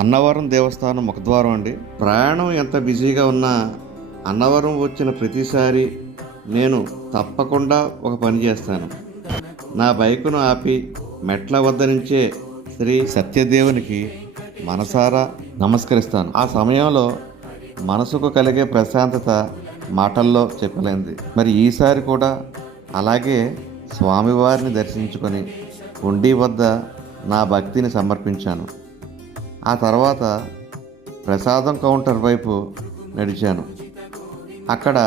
అన్నవరం దేవస్థానం ముఖద్వారం అండి. ప్రయాణం ఎంత బిజీగా ఉన్నా అన్నవరం వచ్చిన ప్రతిసారి నేను తప్పకుండా ఒక పని చేస్తాను. నా బైకును ఆపి మెట్ల వద్ద నుంచే శ్రీ సత్యదేవునికి మనసారా నమస్కరిస్తాను. ఆ సమయంలో మనసుకు కలిగే ప్రశాంతత మాటల్లో చెప్పలేంది. మరి ఈసారి కూడా అలాగే స్వామివారిని దర్శించుకొని హుండీ వద్ద నా భక్తిని సమర్పించాను. ఆ తర్వాత ప్రసాదం కౌంటర్ వైపు నడిచాను. అక్కడ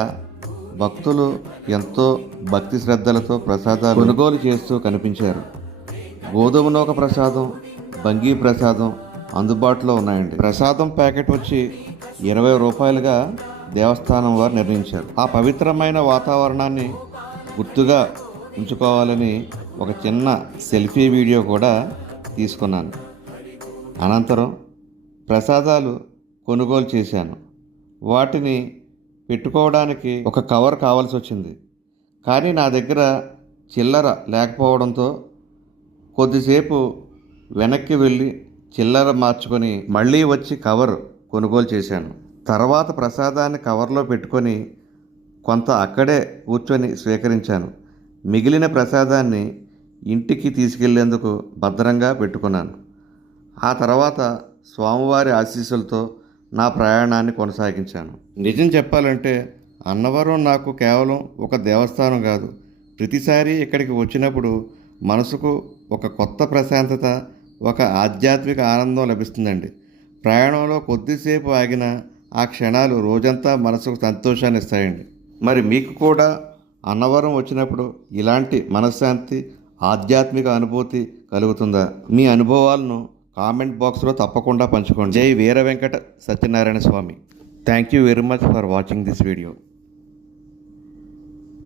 భక్తులు ఎంతో భక్తి శ్రద్ధలతో ప్రసాదాలు కొనుగోలు చేస్తూ కనిపించారు. గోధుమ నూక ప్రసాదం, బంగీ ప్రసాదం అందుబాటులో ఉన్నాయండి. ప్రసాదం ప్యాకెట్ వచ్చి 20 రూపాయలుగా దేవస్థానం వారు నిర్ణయించారు. ఆ పవిత్రమైన వాతావరణాన్ని గుర్తుగా ఉంచుకోవాలని ఒక చిన్న సెల్ఫీ వీడియో కూడా తీసుకున్నాను. అనంతరం ప్రసాదాలు కొనుగోలు చేశాను. వాటిని పెట్టుకోవడానికి ఒక కవర్ కావాల్సి వచ్చింది. కానీ నా దగ్గర చిల్లర లేకపోవడంతో కొద్దిసేపు వెనక్కి వెళ్ళి చిల్లర మార్చుకొని మళ్ళీ వచ్చి కవర్ కొనుగోలు చేశాను. తర్వాత ప్రసాదాన్ని కవర్లో పెట్టుకొని కొంత అక్కడే కూర్చొని స్వీకరించాను. మిగిలిన ప్రసాదాన్ని ఇంటికి తీసుకెళ్లేందుకు భద్రంగా పెట్టుకున్నాను. ఆ తర్వాత స్వామివారి ఆశీస్సులతో నా ప్రయాణాన్ని కొనసాగించాను. నిజం చెప్పాలంటే అన్నవరం నాకు కేవలం ఒక దేవస్థానం కాదు. ప్రతిసారి ఇక్కడికి వచ్చినప్పుడు మనసుకు ఒక కొత్త ప్రశాంతత, ఒక ఆధ్యాత్మిక ఆనందం లభిస్తుందండి. ప్రయాణంలో కొద్దిసేపు ఆగిన ఆ క్షణాలు రోజంతా మనసుకు సంతోషాన్ని ఇస్తాయండి. మరి మీకు కూడా అన్నవరం వచ్చినప్పుడు ఇలాంటి మనశ్శాంతి, ఆధ్యాత్మిక అనుభూతి కలుగుతుందా? మీ అనుభవాలను కామెంట్ బాక్స్లో తప్పకుండా పంచుకోండి. జై Veera Venkata Satyanarayana Swamy. Thank you very much for watching this video.